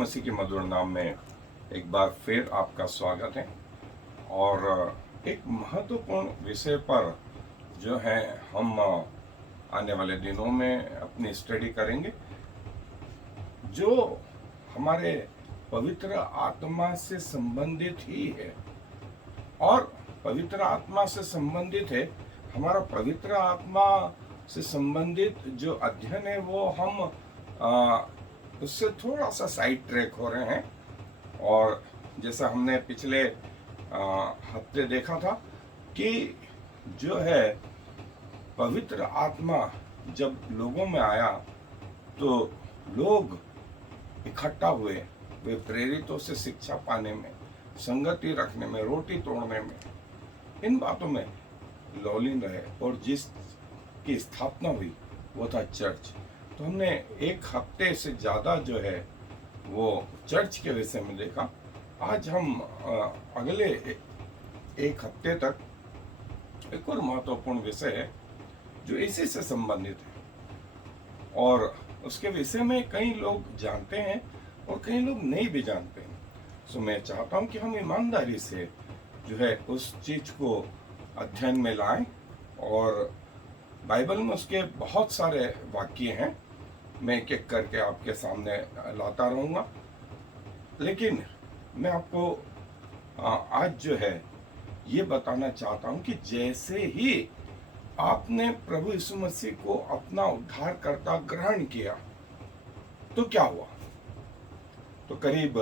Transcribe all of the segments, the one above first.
मसीह के मधुर नाम में एक बार फिर आपका स्वागत है। और एक महत्वपूर्ण विषय पर जो है हम आने वाले दिनों में अपनी स्टडी करेंगे, जो हमारे पवित्र आत्मा से संबंधित ही है। और पवित्र आत्मा से संबंधित है, हमारा पवित्र आत्मा से संबंधित जो अध्ययन है वो हम उससे थोड़ा सा साइड ट्रैक हो रहे हैं। और जैसा हमने पिछले हफ्ते देखा था कि जो है पवित्र आत्मा जब लोगों में आया तो लोग इकट्ठा हुए, वे प्रेरितों से शिक्षा पाने में, संगति रखने में, रोटी तोड़ने में, इन बातों में लौलीन रहे। और जिसकी स्थापना हुई वो था चर्च। तो हमने एक हफ्ते से ज़्यादा जो है वो चर्च के विषय में देखा। आज हम अगले एक हफ्ते तक एक और महत्वपूर्ण विषय है जो इसी से संबंधित है, और उसके विषय में कई लोग जानते हैं और कई लोग नहीं भी जानते हैं। सो मैं चाहता हूं कि हम ईमानदारी से जो है उस चीज को अध्ययन में लाएं। और बाइबल में उसके बहुत सारे वाक्य हैं, मैं एक एक करके आपके सामने लाता रहूँगा। लेकिन मैं आपको आज जो है ये बताना चाहता हूँ कि जैसे ही आपने प्रभु यीशु मसीह को अपना उद्धारकर्ता ग्रहण किया तो क्या हुआ। तो करीब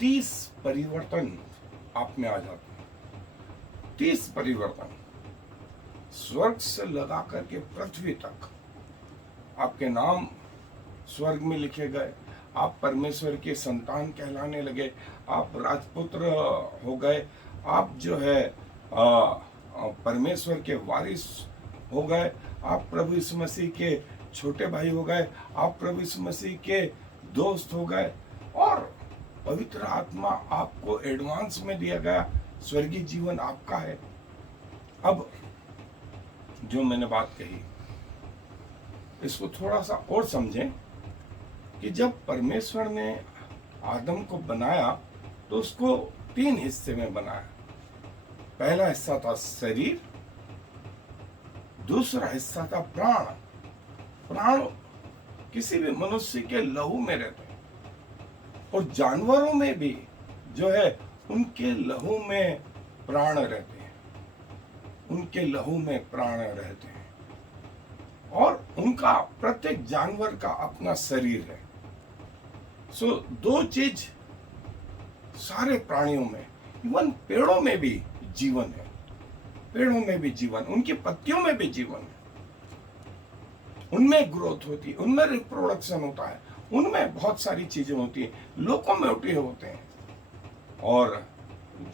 30 परिवर्तन आप में आ जाते हैं। 30 परिवर्तन, स्वर्ग से लगा करके पृथ्वी तक आपके नाम स्वर्ग में लिखे गए। आप परमेश्वर के संतान कहलाने लगे, आप राजपुत्र हो गए, आप जो है परमेश्वर के वारिस हो गए, आप प्रभु यीशु मसीह के छोटे भाई हो गए, आप प्रभु यीशु मसीह के दोस्त हो गए। और पवित्र आत्मा आपको एडवांस में दिया गया, स्वर्गीय जीवन आपका है। अब जो मैंने बात कही इसको थोड़ा सा और समझें कि जब परमेश्वर ने आदम को बनाया तो उसको 3 हिस्से में बनाया। पहला हिस्सा था शरीर, दूसरा हिस्सा था प्राण। प्राण किसी भी मनुष्य के लहू में रहते हैं, और जानवरों में भी जो है उनके लहू में प्राण रहते हैं, उनके लहू में प्राण रहते हैं। और उनका प्रत्येक जानवर का अपना शरीर है। सो 2 चीज सारे प्राणियों में, इवन पेड़ों में भी जीवन है। पेड़ों में भी जीवन, उनकी पत्तियों में भी जीवन है, उनमें ग्रोथ होती है, उनमें रिप्रोडक्शन होता है, उनमें बहुत सारी चीजें होती है, लोकोमोटिव होते हैं। और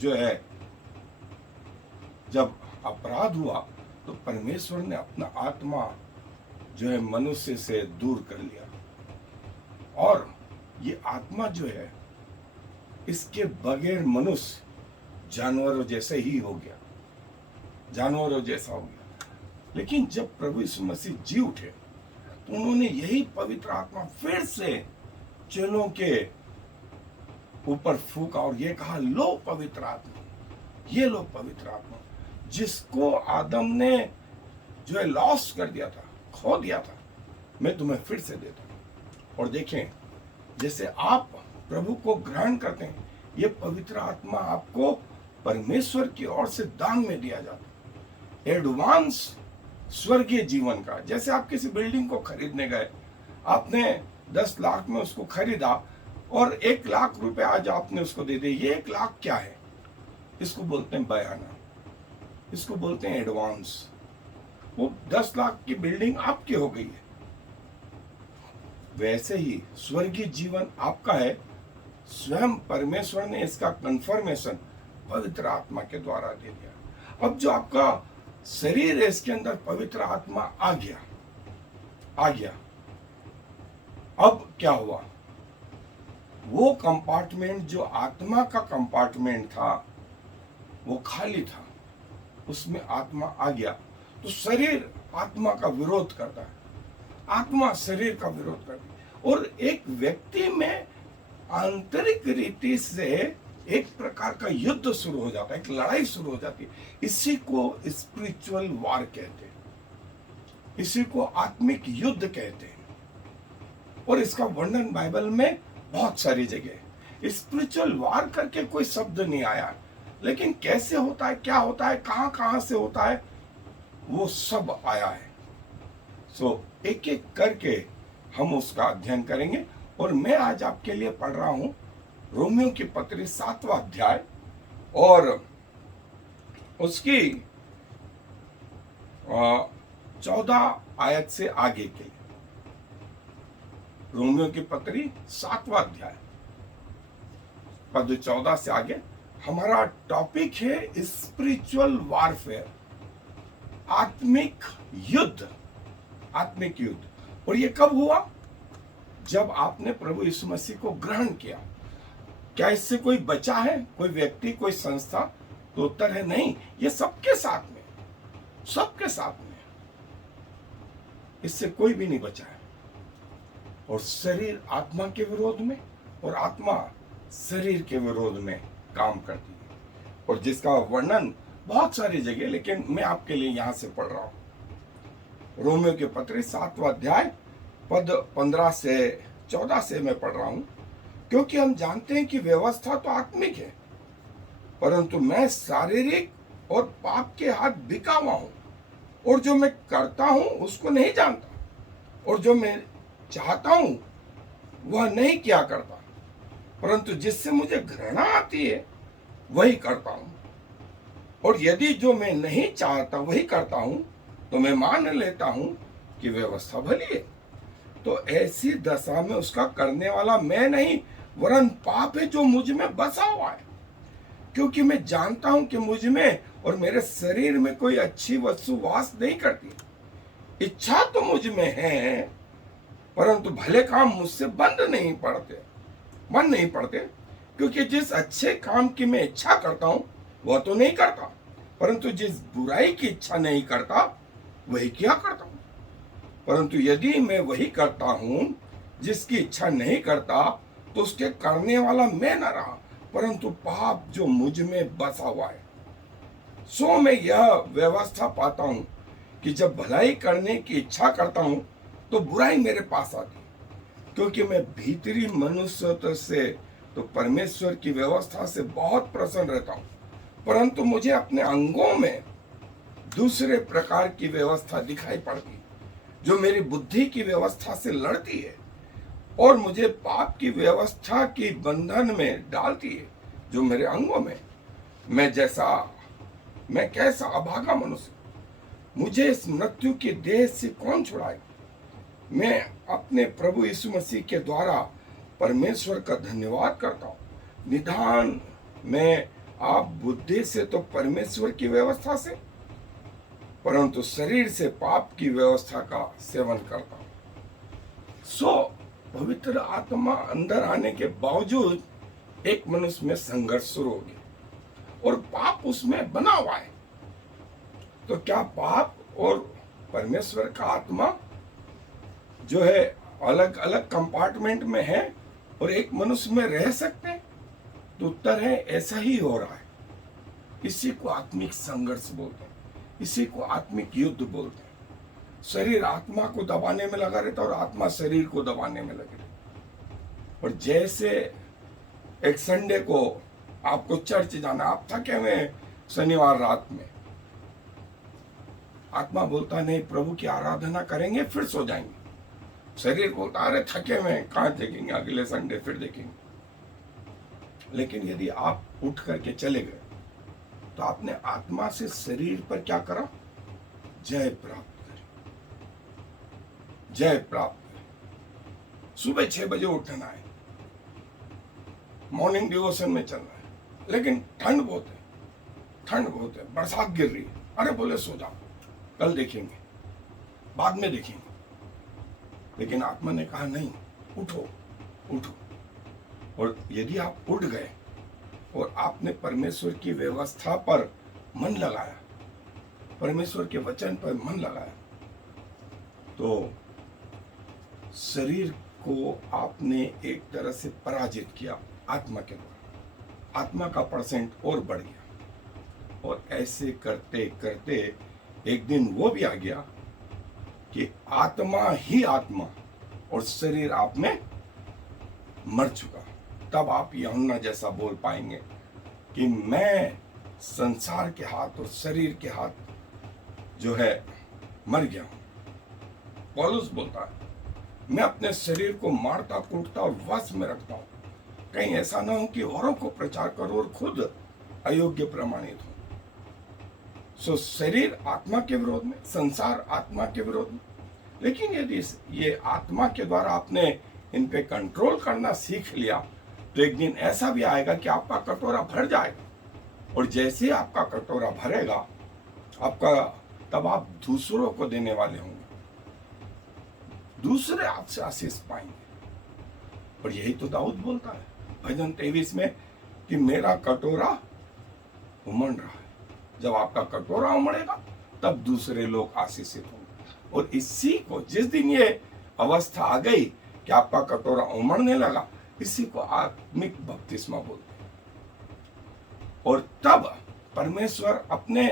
जो है जब अपराध हुआ तो परमेश्वर ने अपना आत्मा जो है मनुष्य से दूर कर लिया। और ये आत्मा जो है इसके बगैर मनुष्य जानवरों जैसे ही हो गया, जानवरों जैसा हो गया। लेकिन जब प्रभु यीशु मसीह जी उठे तो उन्होंने यही पवित्र आत्मा फिर से चेलों के ऊपर फूका और ये कहा, लो पवित्र आत्मा, ये लो पवित्र आत्मा, जिसको आदम ने जो है लॉस कर दिया था, खो दिया था, मैं तुम्हें फिर से देता हूं। और देखें, जैसे आप प्रभु को ग्रहण करते हैं, ये पवित्र आत्मा आपको परमेश्वर की ओर से दान में दिया जाता है, एडवांस स्वर्गीय जीवन का। जैसे आप किसी बिल्डिंग को खरीदने गए, आपने 10 लाख में उसको खरीदा और 1 लाख रुपए आज आपने उसको दे दिए। ये 1 लाख क्या है? इसको बोलते हैं बयाना, इसको बोलते हैं एडवांस। वो 10 लाख की बिल्डिंग आपकी हो गई है। वैसे ही स्वर्गीय जीवन आपका है, स्वयं परमेश्वर ने इसका कंफर्मेशन पवित्र आत्मा के द्वारा दे दिया। अब जो आपका शरीर है इसके अंदर पवित्र आत्मा आ गया। अब क्या हुआ? वो कंपार्टमेंट जो आत्मा का कंपार्टमेंट था वो खाली था, उसमें आत्मा आ गया। तो शरीर आत्मा का विरोध करता है, आत्मा शरीर का विरोध करती है। और एक व्यक्ति में आंतरिक रीति से एक प्रकार का युद्ध शुरू हो जाता है, एक लड़ाई शुरू हो जाती है। इसी को स्पिरिचुअल वार कहते हैं, इसी को आत्मिक युद्ध कहते हैं। और इसका वर्णन बाइबल में बहुत सारी जगह है। स्पिरिचुअल वार करके कोई शब्द नहीं आया, लेकिन कैसे होता है, क्या होता है, कहां कहां से होता है, वो सब आया है। सो एक एक करके हम उसका अध्ययन करेंगे। और मैं आज आपके लिए पढ़ रहा हूं रोमियो की पत्री 7वां अध्याय और उसकी 14 आयत से आगे के लिए। रोमियो की पत्री 7वां अध्याय पद 14 से आगे हमारा टॉपिक है स्पिरिचुअल वारफेयर, आत्मिक युद्ध। आत्मिक युद्ध। और ये कब हुआ? जब आपने प्रभु यीशु मसीह को ग्रहण किया। क्या इससे कोई बचा है, कोई व्यक्ति, कोई संस्था? तो उत्तर है नहीं। ये सबके साथ में, सबके साथ में, इससे कोई भी नहीं बचा है। और शरीर आत्मा के विरोध में और आत्मा शरीर के विरोध में काम करती है, और जिसका वर्णन बहुत सारी जगह, लेकिन मैं आपके लिए यहां से पढ़ रहा हूं। रोमियो के पत्र 7वां अध्याय पद 15 से 14 से मैं पढ़ रहा हूं। क्योंकि हम जानते हैं कि व्यवस्था तो आत्मिक है, परंतु मैं शारीरिक और पाप के हाथ बिका हुआ हूं, और जो मैं करता हूं उसको नहीं जानता, और जो मैं चाहता हूं वह नहीं किया करता, परंतु जिससे मुझे घृणा आती है वही करता हूं। और यदि जो मैं नहीं चाहता वही करता हूं, तो मैं मान लेता हूं कि व्यवस्था भली है। तो ऐसी दशा में उसका करने वाला मैं नहीं, वरन पाप है जो मुझ में बसा हुआ है। क्योंकि मैं जानता हूं कि मुझ में और मेरे शरीर में कोई अच्छी वस्तु वास नहीं करती। इच्छा तो मुझ में है, परंतु भले काम मुझसे मन नहीं पड़ते। क्योंकि जिस अच्छे काम की मैं इच्छा करता हूं वह तो नहीं करता, परंतु जिस बुराई की इच्छा नहीं करता वही क्या करता हूं। परंतु यदि मैं वही करता हूं जिसकी इच्छा नहीं करता, तो उसके करने वाला मैं न रहा, परंतु पाप जो मुझ में बसा हुआ है। सो मैं यह व्यवस्था पाता हूं कि जब भलाई करने की इच्छा करता हूं तो बुराई मेरे पास आती है। क्योंकि मैं भीतरी मनुष्य से तो परमेश्वर की व्यवस्था से बहुत प्रसन्न रहता हूं, परंतु मुझे अपने अंगों में दूसरे प्रकार की व्यवस्था दिखाई पड़ती, जो मेरी बुद्धि की व्यवस्था से लड़ती है और मुझे पाप की व्यवस्था की बंधन में डालती है, जो मेरे अंगों में। मैं कैसा अभागा मनुष्य, मुझे इस मृत्यु के देह से कौन छुड़ाएगा। मैं अपने प्रभु यीशु मसीह के द्वारा परमेश्वर का धन्यवाद करता हूं। निदान में आप बुद्धि से तो परमेश्वर की व्यवस्था से, परंतु शरीर से पाप की व्यवस्था का सेवन करता हूं। सो पवित्र आत्मा अंदर आने के बावजूद एक मनुष्य में संघर्ष शुरू हो गया और पाप उसमें बना हुआ है। तो क्या पाप और परमेश्वर का आत्मा जो है अलग अलग कंपार्टमेंट में है और एक मनुष्य में रह सकते हैं? तो उत्तर है ऐसा ही हो रहा है। इसी को आत्मिक संघर्ष बोलते हैं, इसी को आत्मिक युद्ध बोलते हैं। शरीर आत्मा को दबाने में लगा रहता है और आत्मा शरीर को दबाने में लगे रहती। और जैसे एक संडे को आपको चर्च जाना, आप थके हुए शनिवार रात में, आत्मा बोलता नहीं प्रभु की आराधना करेंगे फिर सो जाएंगे। शरीर बोलता अरे थके हुए कहां देखेंगे, अगले संडे फिर देखेंगे। लेकिन यदि आप उठ करके चले गए तो आपने आत्मा से शरीर पर क्या करा? जय प्राप्त करी, जय प्राप्त करी। सुबह 6 बजे उठना है, मॉर्निंग डिवोशन में चलना है, लेकिन ठंड बहुत है, बरसात गिर रही है। अरे बोले सो जाओ, कल देखेंगे, बाद में देखेंगे। लेकिन आत्मा ने कहा नहीं, उठो। और यदि आप उठ गए और आपने परमेश्वर की व्यवस्था पर मन लगाया, परमेश्वर के वचन पर मन लगाया, तो शरीर को आपने एक तरह से पराजित किया आत्मा के द्वारा, आत्मा का परसेंट और बढ़ गया। और ऐसे करते करते एक दिन वो भी आ गया कि आत्मा ही आत्मा और शरीर आप में मर चुका। तब आप यूहन्ना जैसा बोल पाएंगे कि मैं संसार के हाथ और शरीर के हाथ जो है मर गया हूं। पौलुस बोलता है, मैं अपने शरीर को मारता कूटता और वश में रखता हूं, कहीं ऐसा ना हो कि औरों को प्रचार करो और खुद अयोग्य प्रमाणित हो। सो शरीर आत्मा के विरोध में, संसार आत्मा के विरोध में। लेकिन यदि ये आत्मा के द्वारा आपने इन पे कंट्रोल करना सीख लिया तो एक दिन ऐसा भी आएगा कि आपका कटोरा भर जाएगा, और जैसे ही आपका कटोरा भरेगा आपका, तब आप दूसरों को देने वाले होंगे, दूसरे आपसे आशीष पाएंगे। और यही तो दाऊद बोलता है भजन 23 में कि मेरा कटोरा उमड़ रहा है। जब आपका कटोरा उमड़ेगा तब दूसरे लोग आशीषित होंगे। और इसी को, जिस दिन ये अवस्था आ गई कि आपका कटोरा उमड़ने लगा, इसी को आत्मिक बपतिस्मा बोलते हैं। और तब परमेश्वर अपने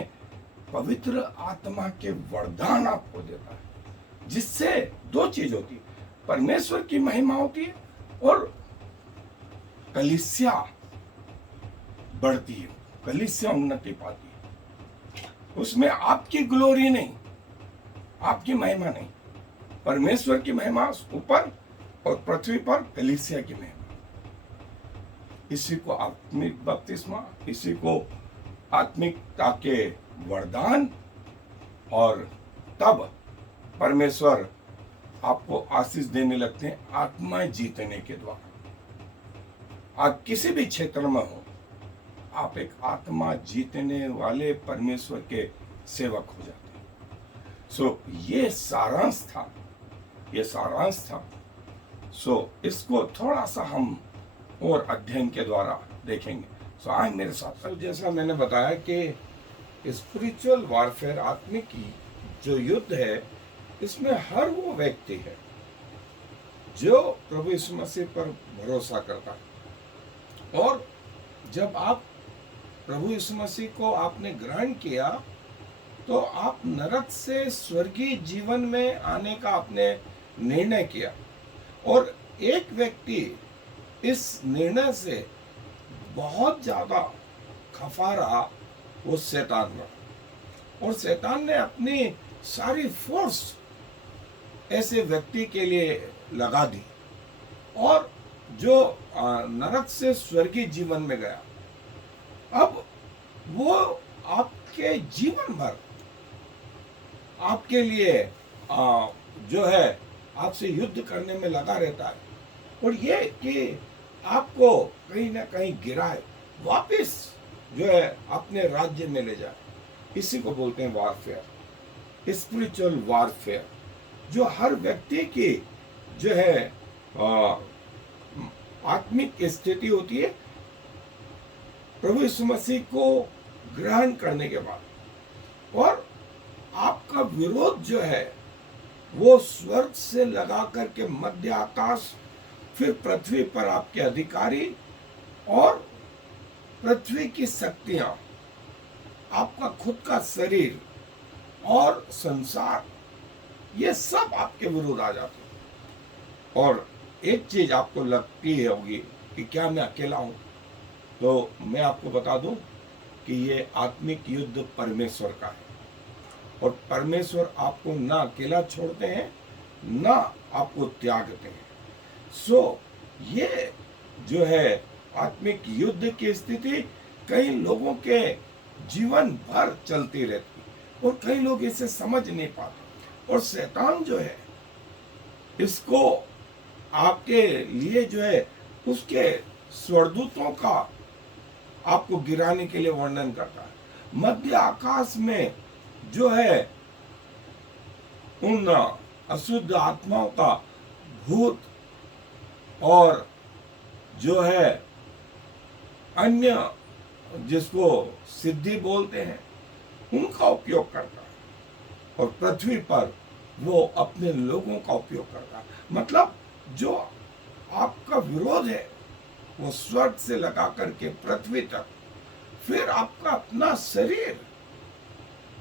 पवित्र आत्मा के वरदान आपको देता है, जिससे दो चीज होती है, परमेश्वर की महिमा होती है और कलीसिया बढ़ती है, कलीसिया उन्नति पाती है। उसमें आपकी ग्लोरी नहीं, आपकी महिमा नहीं, परमेश्वर की महिमा ऊपर और पृथ्वी पर कलीसिया की महिमा। इसी को आत्मिक बपतिस्मा, इसी को आत्मिकता के वरदान, और तब परमेश्वर आपको आशीष देने लगते हैं आत्माएं जीतने के द्वारा। आप किसी भी क्षेत्र में हो, आप एक आत्मा जीतने वाले परमेश्वर के सेवक हो जाते हैं। सो ये सारांश था, ये सारांश था। सो इसको थोड़ा सा हम और अध्ययन के द्वारा देखेंगे। सो आज मेरे साथ, तो जैसा मैंने बताया कि स्पिरिचुअल वारफेयर, आत्मिक जो युद्ध है, इसमें हर वो व्यक्ति है जो प्रभु यीशु मसीह पर भरोसा करता है। और जब आप प्रभु यीशु मसीह को आपने ग्रहण किया तो आप नरक से स्वर्गीय जीवन में आने का आपने निर्णय किया। और एक व्यक्ति इस निर्णय से बहुत ज्यादा खफा रहा, वो शैतान रहा। और शैतान ने अपनी सारी फोर्स ऐसे व्यक्ति के लिए लगा दी, और जो नरक से स्वर्गीय जीवन में गया, अब वो आपके जीवन भर आपके लिए जो है आपसे युद्ध करने में लगा रहता है। और ये कि आपको कहीं ना कहीं गिराए, वापस जो है अपने राज्य में ले जाए, इसी को बोलते हैं वारफेयर, स्पिरिचुअल वारफेयर, जो हर व्यक्ति की जो है आत्मिक स्थिति होती है प्रभु यीशु मसीह को ग्रहण करने के बाद। और आपका विरोध जो है वो स्वर्ग से लगा करके मध्य आकाश, फिर पृथ्वी पर आपके अधिकारी और पृथ्वी की शक्तियां, आपका खुद का शरीर और संसार, ये सब आपके विरुद्ध आ जाते हैं। और एक चीज आपको लगती है होगी कि क्या मैं अकेला हूं, तो मैं आपको बता दूं कि ये आत्मिक युद्ध परमेश्वर का है। और परमेश्वर आपको ना अकेला छोड़ते हैं, ना आपको त्यागते हैं। सो ये जो है आत्मिक युद्ध की स्थिति कई लोगों के जीवन भर चलती रहती है, और कई लोग इसे समझ नहीं पाते। और शैतान जो है, इसको आपके लिए जो है उसके स्वर्गदूतों का आपको गिराने के लिए वर्णन करता है। मध्य आकाश में जो है उन अशुद्ध आत्माओं का, भूत और जो है अन्य जिसको सिद्धि बोलते हैं, उनका उपयोग करता है। और पृथ्वी पर वो अपने लोगों का उपयोग करता है। मतलब जो आपका विरोध है वो स्वर्ग से लगा करके पृथ्वी तक, फिर आपका अपना शरीर,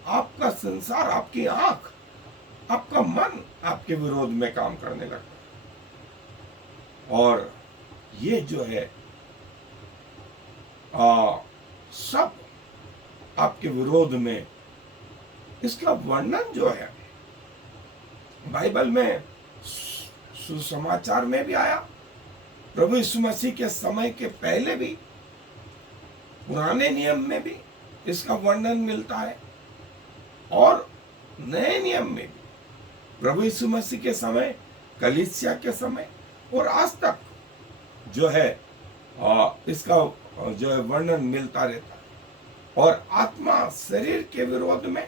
आपका संसार, आपकी आंख, आपका मन आपके विरोध में काम करने लगता है। और ये जो है सब आपके विरोध में, इसका वर्णन जो है बाइबल में सुसमाचार में भी आया, प्रभु यीशु मसीह के समय के पहले भी, पुराने नियम में भी इसका वर्णन मिलता है, और नए नियम में भी प्रभु यीशु मसीह के समय, कलीसिया के समय, और आज तक जो है इसका जो है वर्णन मिलता रहता है। और आत्मा शरीर के विरोध में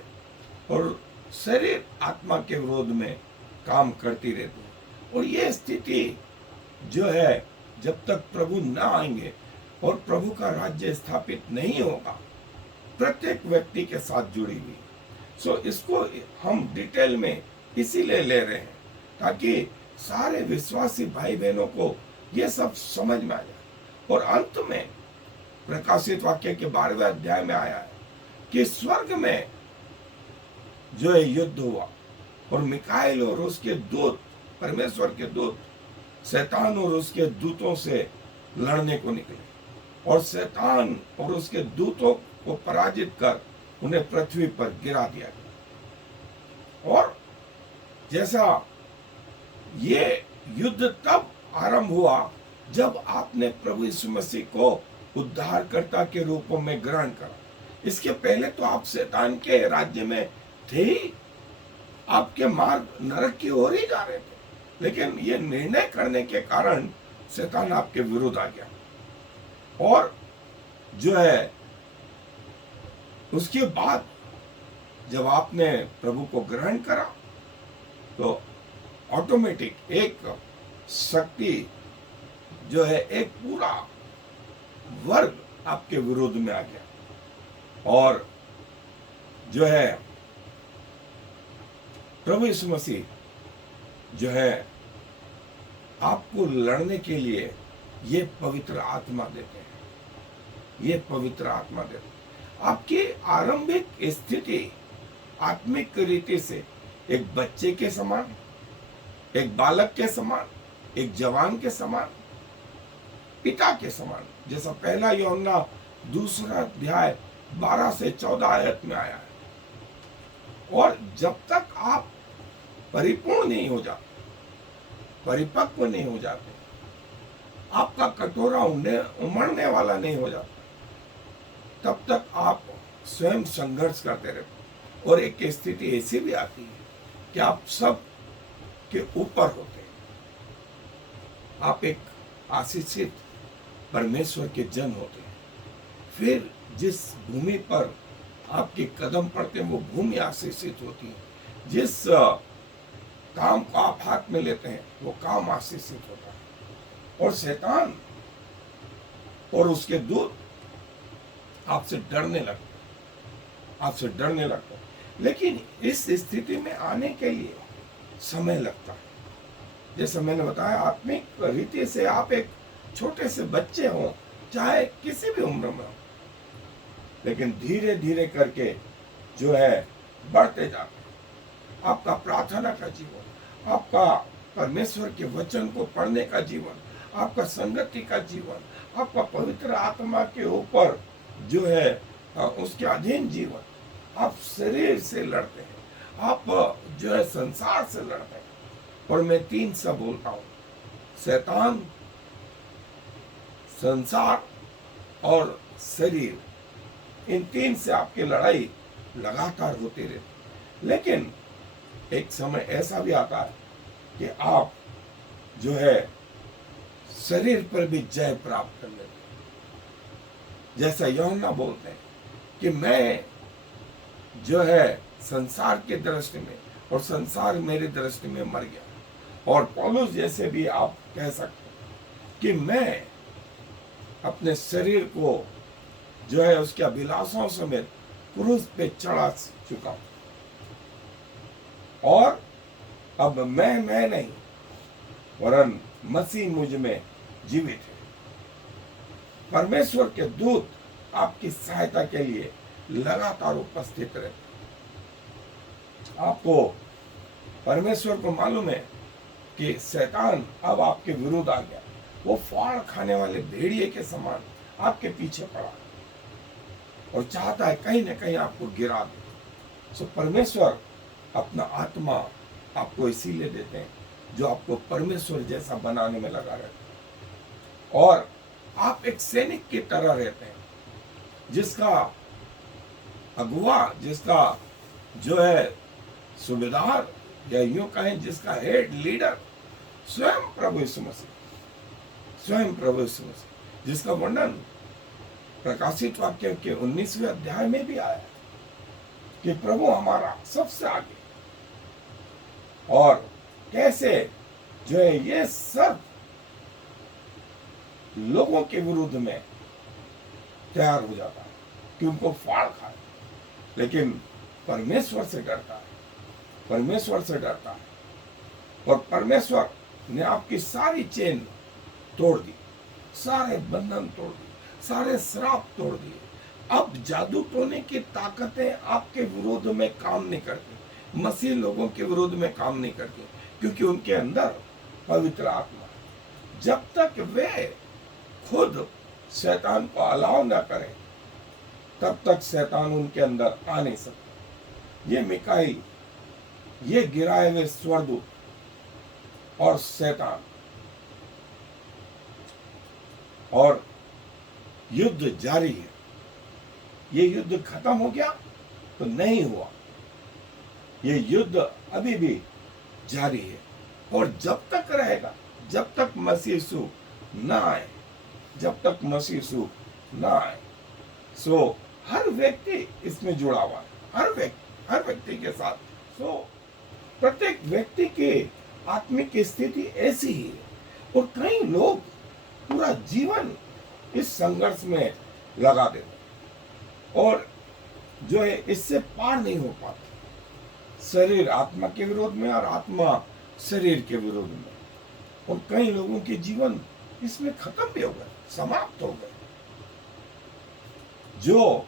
और शरीर आत्मा के विरोध में काम करती रहती है। और ये स्थिति जो है जब तक प्रभु ना आएंगे और प्रभु का राज्य स्थापित नहीं होगा, प्रत्येक व्यक्ति के साथ जुड़ी हुई। सो इसको हम डिटेल में इसीलिए ले रहे हैं ताकि सारे विश्वासी भाई बहनों को ये सब समझ में आ जाए। और अंत में प्रकाशित वाक्य के 12वें अध्याय में आया है कि स्वर्ग में जो है युद्ध हुआ और मिकाएल और उसके दूत, परमेश्वर के दूत, शैतान और उसके दूतों से लड़ने को निकले, और शैतान और उसके दूतों को पराजित कर उन्हें पृथ्वी पर गिरा दिया गया। और जैसा ये युद्ध तब आरंभ हुआ जब आपने प्रभु यीशु मसीह को उद्धारकर्ता के रूप में ग्रहण करा। इसके पहले तो आप शैतान के राज्य में थे ही, आपके मार्ग नरक की ओर ही जा रहे थे, लेकिन ये निर्णय करने के कारण शैतान आपके विरुद्ध आ गया। और जो है उसके बाद जब आपने प्रभु को ग्रहण करा तो ऑटोमेटिक एक शक्ति जो है, एक पूरा वर्ग आपके विरोध में आ गया। और जो है प्रभु यीशु मसीह जो है आपको लड़ने के लिए ये पवित्र आत्मा देते हैं, ये पवित्र आत्मा देते हैं। आपकी आरंभिक स्थिति आत्मिक रीति से एक बच्चे के समान, एक बालक के समान, एक जवान के समान, पिता के समान, जैसा पहला यूहन्ना 2 अध्याय 12 से 14 आयत में आया है। और जब तक आप परिपूर्ण नहीं हो जाते, परिपक्व नहीं हो जाते, आपका कटोरा उमड़ने वाला नहीं हो जाता, तब तक आप स्वयं संघर्ष करते रहते। और एक स्थिति ऐसी भी आती है कि आप सब के ऊपर होते हैं, आप एक आशीषित परमेश्वर के जन होते हैं। फिर जिस भूमि पर आपके कदम पड़ते हैं वो भूमि आशीषित होती है, जिस काम को आप हाथ में लेते हैं वो काम आशीषित होता है। और शैतान और उसके दूत आपसे डरने लगते हैं, आपसे डरने लगते हैं। लेकिन इस स्थिति में आने के लिए समय लगता है। जैसे मैंने बताया, आत्मिक रीति से आप एक छोटे से बच्चे हों, चाहे किसी भी उम्र में हो, लेकिन धीरे धीरे करके जो है बढ़ते जाते हैं। आपका प्रार्थना का जीवन, आपका परमेश्वर के वचन को पढ़ने का जीवन, आपका संगति का जीवन, आपका पवित्र आत्मा के ऊपर जो है उसके अधीन जीवन, आप शरीर से लड़ते हैं, आप जो है संसार से लड़ते हैं। और मैं 3 सब बोलता हूं, शैतान, संसार और शरीर, इन 3 से आपकी लड़ाई लगातार होती रहती। लेकिन एक समय ऐसा भी आता है कि आप जो है शरीर पर भी जय प्राप्त कर लेते हैं। जैसा यूहन्ना बोलते हैं कि मैं जो है संसार के दृष्टि में और संसार मेरी दृष्टि में मर गया। और पौलुस जैसे भी आप कह सकते हैं कि मैं अपने शरीर को जो है उसके अभिलाषाओं समेत क्रूस पे चढ़ा चुका हूं, और अब मैं नहीं वरन मसीह मुझ में जीवित है। परमेश्वर के दूत आपकी सहायता के लिए लगातार उपस्थित रहते। आपको परमेश्वर को मालूम है कि शैतान अब आपके विरुद्ध आ गया। वो फाड़ खाने वाले भेड़िए के समान आपके पीछे पड़ा और चाहता है कहीं न कहीं आपको गिरा दे। सो परमेश्वर अपना आत्मा आपको इसीलिए देते हैं जो आपको परमेश्वर जैसा बनाने में लगा रहता है। और आप एक सैनिक की तरह रहते हैं जिसका अगुवा, जिसका जो है सूबेदार, या यूं कहें जिसका हेड लीडर स्वयं प्रभु यीशु मसीह, स्वयं प्रभु यीशु मसीह, जिसका वर्णन प्रकाशित वाक्य के 19वें अध्याय में भी आया कि प्रभु हमारा सबसे आगे, और कैसे जो है ये सब लोगों के विरुद्ध में तैयार हो जाता है कि उनको फाड़ खाए, लेकिन परमेश्वर से डरता है, परमेश्वर से डरता है। और परमेश्वर ने आपकी सारी चेन तोड़ दी, सारे बंधन तोड़ दिए, सारे श्राप तोड़ दिए। अब जादू टोने की ताकतें आपके विरोध में काम नहीं करती, मसीह लोगों के विरोध में काम नहीं करती, क्योंकि उनके अंदर पवित्र आत्मा है। जब तक वे खुद शैतान को अलाउ न करें तब तक शैतान उनके अंदर आ नहीं सकता। ये मिकाईल, ये गिराए हुए स्वर्गदूत और शैतान, और युद्ध जारी है। ये युद्ध खत्म हो गया तो नहीं हुआ, ये युद्ध अभी भी जारी है और जब तक रहेगा, जब तक मसीह यीशु न आए, जब तक मसीह यीशु न आए। सो हर व्यक्ति इसमें जुड़ा हुआ है, हर व्यक्ति के साथ। सो प्रत्येक व्यक्ति की आत्मिक स्थिति ऐसी ही है और कई लोग पूरा जीवन इस संघर्ष में लगा देते और जो है इससे पार नहीं हो पाते, शरीर आत्मा के विरोध में और आत्मा शरीर के विरोध में। और कई लोगों के जीवन इसमें खत्म भी हो गए, समाप्त हो गए। जो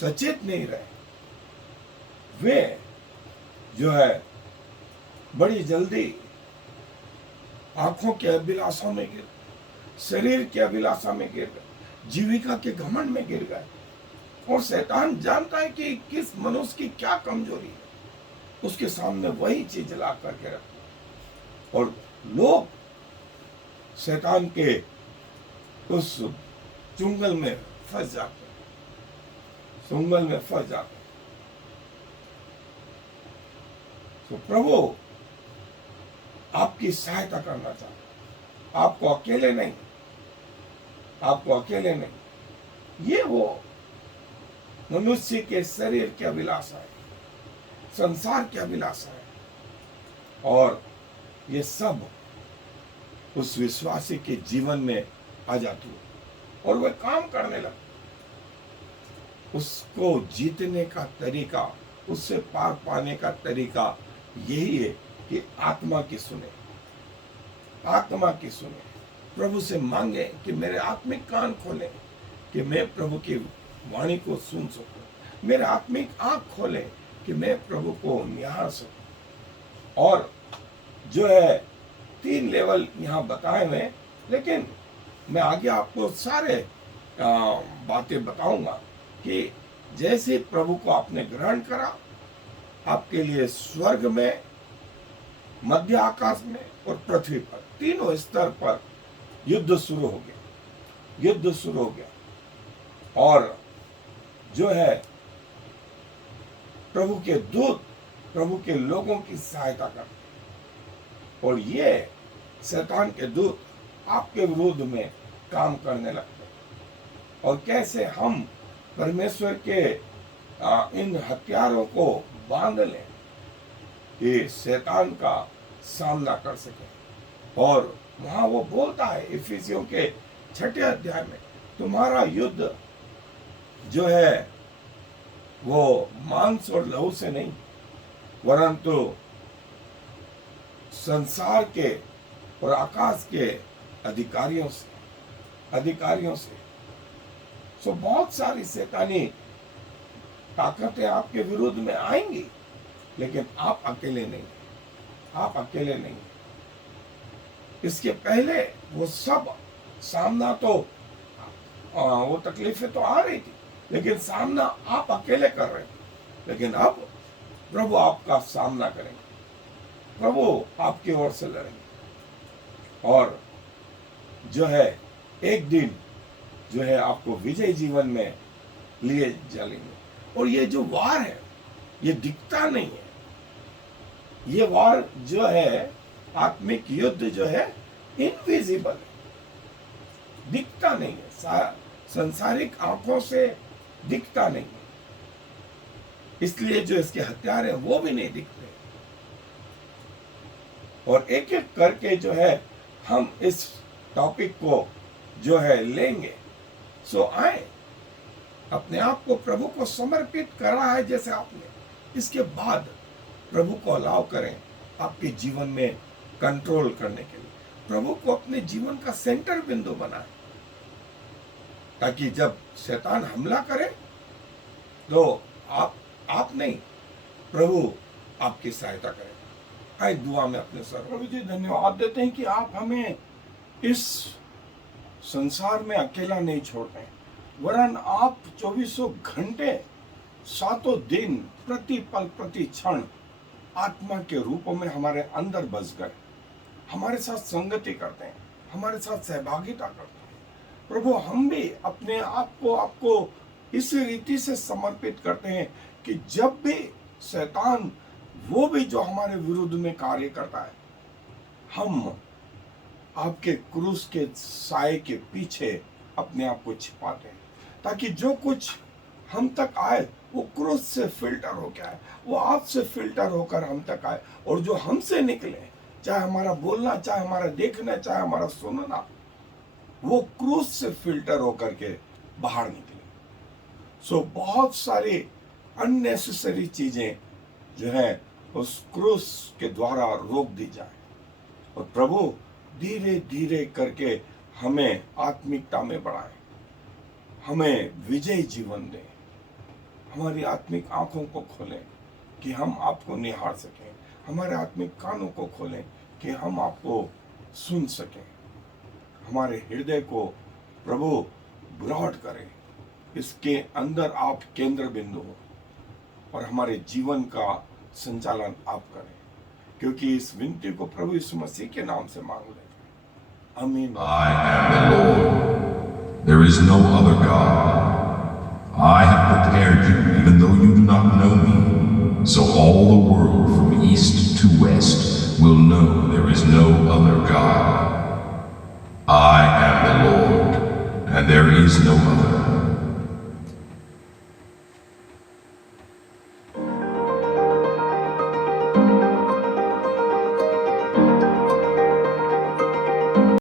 सचेत नहीं रहे वे जो है बड़ी जल्दी आंखों के अभिलाषा में गिर, शरीर की अभिलाषा में गिर गए, जीविका के घमंड में गिर गए। और शैतान जानता है कि किस मनुष्य की क्या कमजोरी है, उसके सामने वही चीज ला करके रखते और लोग शैतान के उस चुंगल में फंस जाते, चुंगल में फंस जाते। तो प्रभु आपकी सहायता करना चाहता, आपको अकेले नहीं, आपको अकेले नहीं। ये वो मनुष्य के शरीर की अभिलाषा है, संसार की अभिलाषा है, और ये सब उस विश्वासी के जीवन में आ जाती है और वह काम करने लगता। उसको जीतने का तरीका, उससे पार पाने का तरीका यही है कि आत्मा की सुने, आत्मा की सुने, प्रभु से मांगे कि मेरे आत्मिक कान खोले कि मैं प्रभु की वाणी को सुन सकूं, मेरे आत्मिक आंख खोले कि मैं प्रभु को निहार सकूं। और जो है 3 लेवल यहाँ बताए हुए, लेकिन मैं आगे आपको सारे बातें बताऊंगा कि जैसे प्रभु को आपने ग्रहण करा, आपके लिए स्वर्ग में, मध्य आकाश में और पृथ्वी पर, तीनों स्तर पर युद्ध शुरू हो गया, युद्ध शुरू हो गया। और जो है प्रभु के दूत प्रभु के लोगों की सहायता करते और ये शैतान के दूत आपके विरोध में काम करने लगते। और कैसे हम परमेश्वर के इन हथियारों को बांध लें कि शैतान का सामना कर सके। और वहां वो बोलता है इफिसियों के 6 अध्याय में, तुम्हारा युद्ध जो है वो मांस और लहू से नहीं, वरंतु संसार के और आकाश के अधिकारियों से। सो बहुत सारी शैतानी ताकतें आपके विरुद्ध में आएंगी, लेकिन आप अकेले नहीं। इसके पहले वो सब सामना तो वो तकलीफें तो आ रही थी, लेकिन सामना आप अकेले कर रहे थे। लेकिन अब प्रभु आपका सामना करेंगे, प्रभु आपकी ओर से लड़ेंगे और जो है एक दिन जो है आपको विजय जीवन में लिए चलेंगे। और ये जो वार है ये दिखता नहीं है, ये वार जो है आत्मिक युद्ध जो है इनविजिबल है, दिखता नहीं है, संसारिक आंखों से दिखता नहीं है, इसलिए जो इसके हथियार है वो भी नहीं दिखते। और एक एक करके जो है हम इस टॉपिक को जो है लेंगे। सो आए, अपने आप को प्रभु को समर्पित करा है जैसे आपने, इसके बाद प्रभु को अलाउ करें आपके जीवन में कंट्रोल करने के लिए। प्रभु को अपने जीवन का सेंटर बिंदु बनाएं, ताकि जब शैतान हमला करे तो आप नहीं, प्रभु आपकी सहायता करें। आए दुआ में अपने सर। प्रभु जी धन्यवाद देते हैं कि आप हमें इस संसार में अकेला नहीं छोड़ते हैं, वरन आप 24 घंटे 7 दिन प्रति पल प्रति क्षण आत्मा के रूप में हमारे अंदर बस गए, हमारे साथ संगति करते हैं, हमारे साथ सहभागिता करते हैं। प्रभु हम भी अपने आप को आपको इस रीति से समर्पित करते हैं कि जब भी शैतान वो भी जो हमारे विरुद्ध में कार्य करता है, हम आपके क्रूस के साए के पीछे अपने आप को छिपाते हैं, ताकि जो कुछ हम तक आए वो क्रूस से फिल्टर होकर आए, वो आपसे फिल्टर होकर हम तक आए। और जो हमसे निकले, चाहे हमारा बोलना, चाहे हमारा देखना, चाहे हमारा सुनना, वो क्रूस से फिल्टर होकर के बाहर निकले। सो बहुत सारी अननेसेसरी चीजें जो है उस क्रूस के द्वारा रोक दी जाए, और प्रभु धीरे धीरे करके हमें आत्मिकता में बढ़ाए, हमें विजय जीवन दे, हमारी आत्मिक आंखों को खोलें कि हम आपको निहार सकें, हमारे आत्मिक कानों को खोलें कि हम आपको सुन सकें, हमारे हृदय को प्रभु ब्रॉड करें, इसके अंदर आप केंद्र बिंदु हो और हमारे जीवन का संचालन आप करें, क्योंकि इस विनती को प्रभु यीशु मसीह के नाम से मांग लेते हैं। आमीन। I am the Lord. There is no other God. I have prepared you even though you do not know me, so all the world from east to west will know there is no other God. I am the Lord, and there is no other.